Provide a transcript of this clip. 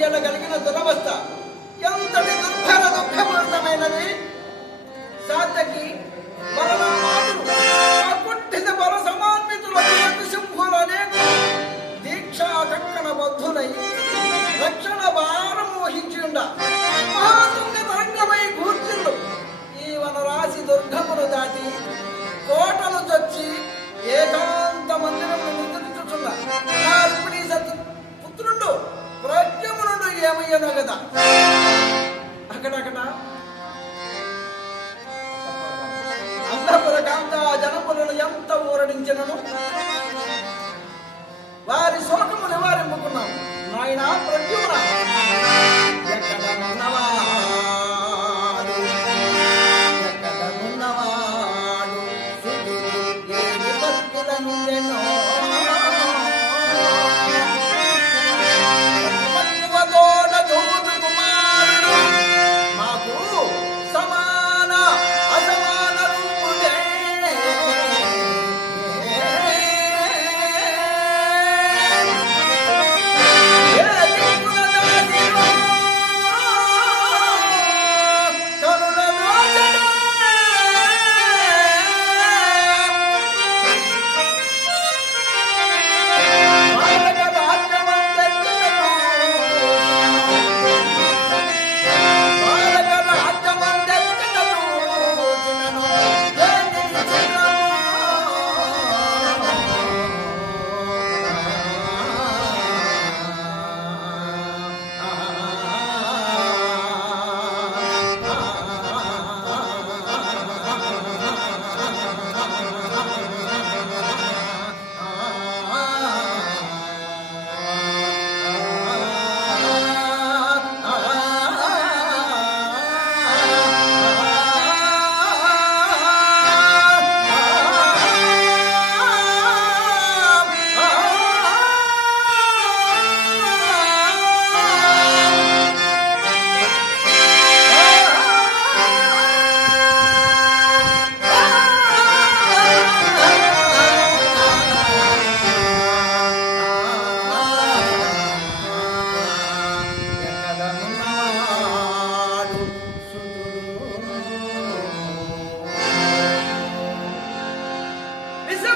ఇయ్యగలిగిన దురవస్థ. ఎంతటి దుర్భర దుఃఖపూరితమైనది? సాధకి ఏమయ్యానో కదా. అక్కడక్కడ. జనములను ఎంత ఊరడించినను? వారి శోకము నివారింపుకున్నాం. నాయన ప్రత్యురా